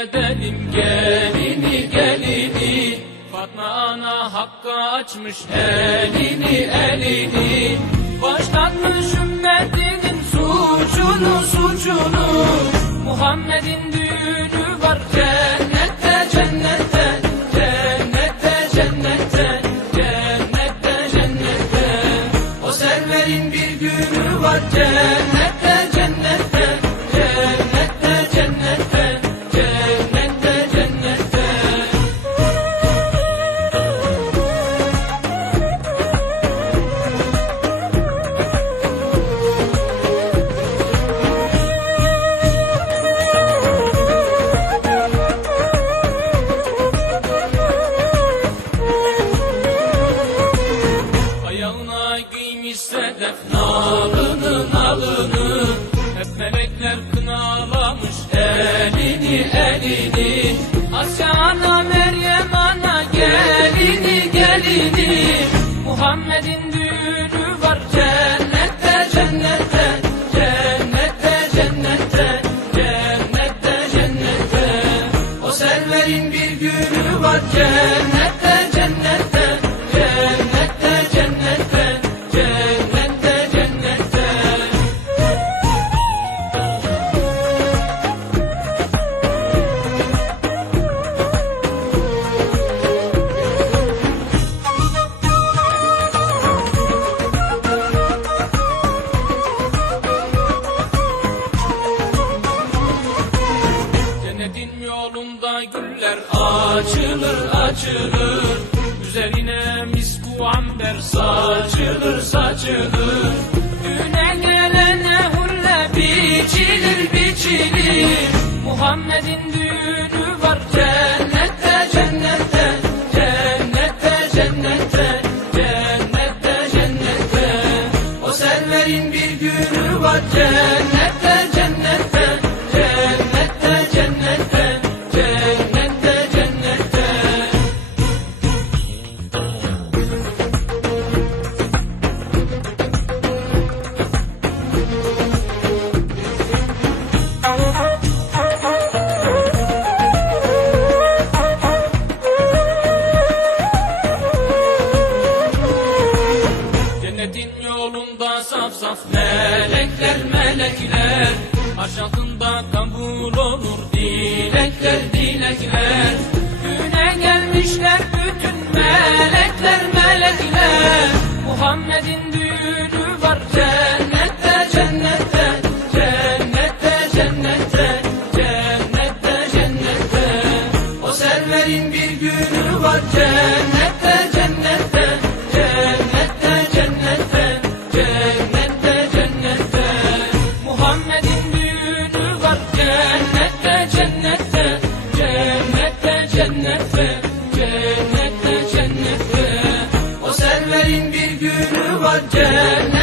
seyredelim gelini gelini. Fatma ana hakka açmış elini elini. Başlatmış ümmetinin suçunu suçunu. Muhammed'in elini elini Asya ana Meryem ana gelini gelini. Muhammed'in düğünü var cennette cennette Cennette cennette Cennette cennette. O serverin bir günü var cennette açılır açılır Üzerine misku amber saçılır saçılır Düğüne gelene hurle biçilir biçilir. Muhammed'in düğünü var cennette cennette Cennette cennette Cennette cennette. O serverin bir günü var cennette aşaf melekler melekler Aşafında kabul olur dilekler dilekler. Güne gelmişler bütün melekler melekler. Muhammed'in düğünü var cennette cennette Cennette cennette cennette cennette. O serverin bir günü var cennette. Bajan.